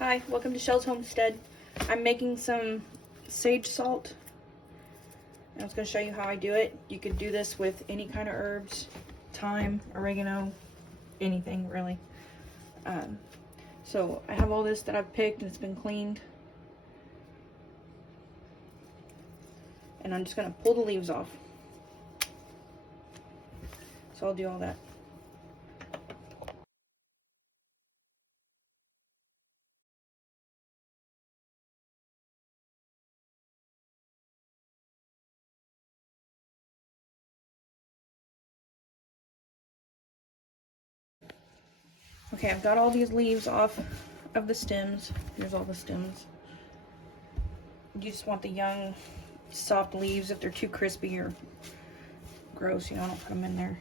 Hi, welcome to Shell's Homestead. I'm making some sage salt. And I was going to show you how I do it. You could do this with any kind of herbs, thyme, oregano, anything really. So I have all this that I've picked and it's been cleaned. And I'm just going to pull the leaves off. So I'll do all that. Okay, I've got all these leaves off of the stems. Here's all the stems. You just want the young, soft leaves. If they're too crispy or gross, don't put them in there.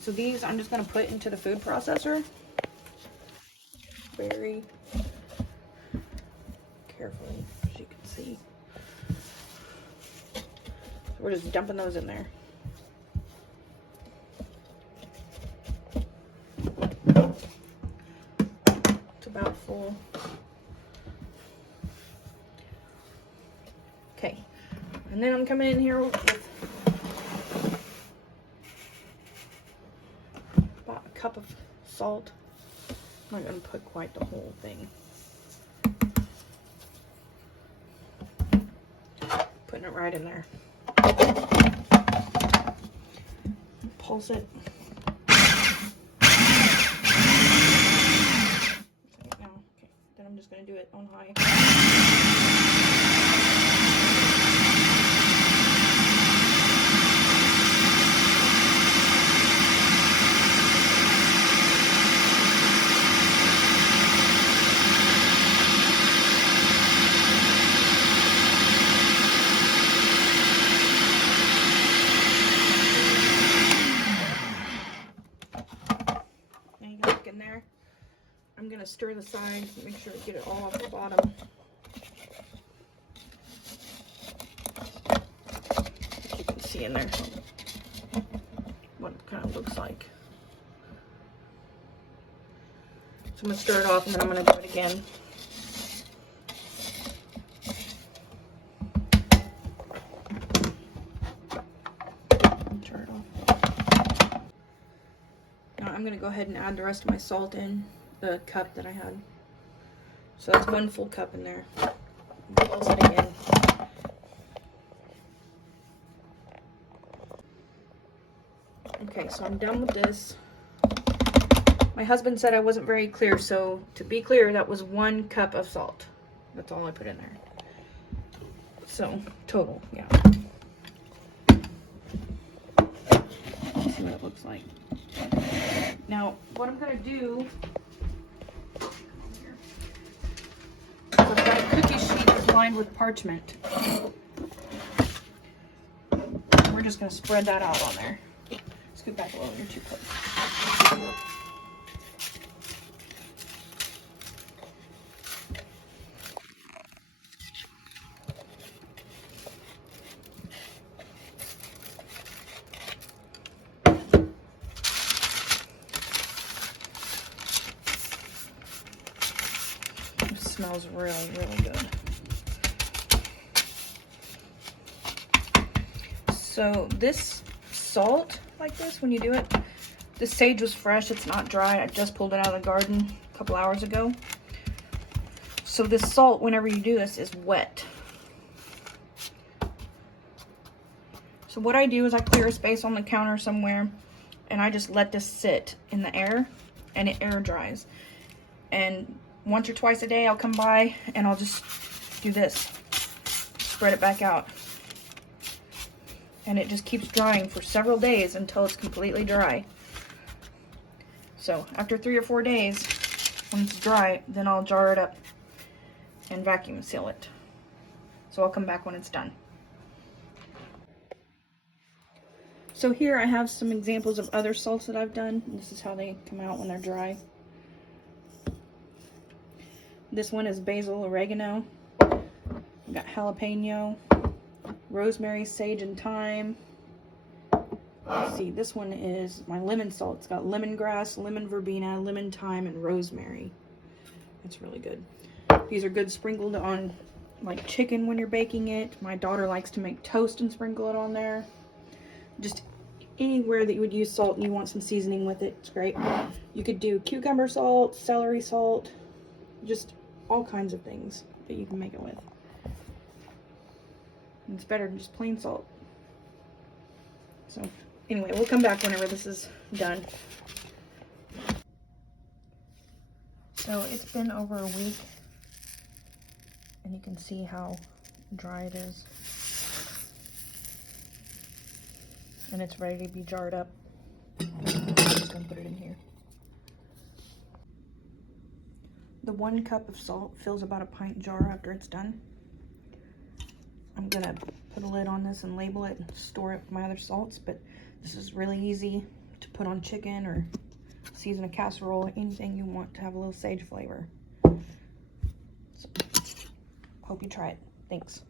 So these I'm just going to put into the food processor. Very carefully, as you can see. So we're just dumping those in there. It's about full. Okay, and then I'm coming in here with about a cup of salt. I'm not going to put quite the whole thing. Putting it right in there. Pulse it. Now, okay, then I'm just going to do it on high. In there, I'm gonna stir the sides, make sure to get it all off the bottom. You can see in there what it kind of looks like. So I'm gonna stir it off and then I'm gonna do it again. Stir it off. Now I'm gonna go ahead and add the rest of my salt in the cup that I had. So that's 1 full cup in there. Pulse it again. Okay, so I'm done with this. My husband said I wasn't very clear, so to be clear, that was 1 cup of salt. That's all I put in there. So, total, yeah. Let's see what it looks like. Now, what I'm going to do, I've got a cookie sheet that's lined with parchment. We're just going to spread that out on there. Scoot back a little, you're too close. It smells really, really good. So this salt, like this, when you do it, the sage was fresh, it's not dry. I just pulled it out of the garden a couple hours ago. So this salt, whenever you do this, is wet. So what I do is I clear a space on the counter somewhere and I just let this sit in the air and it air dries. And once or twice a day I'll come by and I'll just do this, spread it back out. And it just keeps drying for several days until it's completely dry. So after 3 or 4 days, when it's dry, then I'll jar it up and vacuum seal it. So I'll come back when it's done. So here I have some examples of other salts that I've done. This is how they come out when they're dry. This one is basil, oregano. I've got jalapeno, rosemary, sage, and thyme. Let's see, this one is my lemon salt. It's got lemongrass, lemon verbena, lemon thyme, and rosemary. It's really good. These are good sprinkled on like chicken when you're baking it. My daughter likes to make toast and sprinkle it on there. Just anywhere that you would use salt and you want some seasoning with it, it's great. You could do cucumber salt, celery salt, just all kinds of things that you can make it with. And it's better than just plain salt. So anyway, we'll come back whenever this is done. So it's been over a week, and you can see how dry it is. And it's ready to be jarred up. I'm just gonna put it in here. The 1 cup of salt fills about a pint jar after it's done. I'm gonna put a lid on this and label it and store it with my other salts, but this is really easy to put on chicken or season a casserole, anything you want to have a little sage flavor. So, hope you try it. Thanks.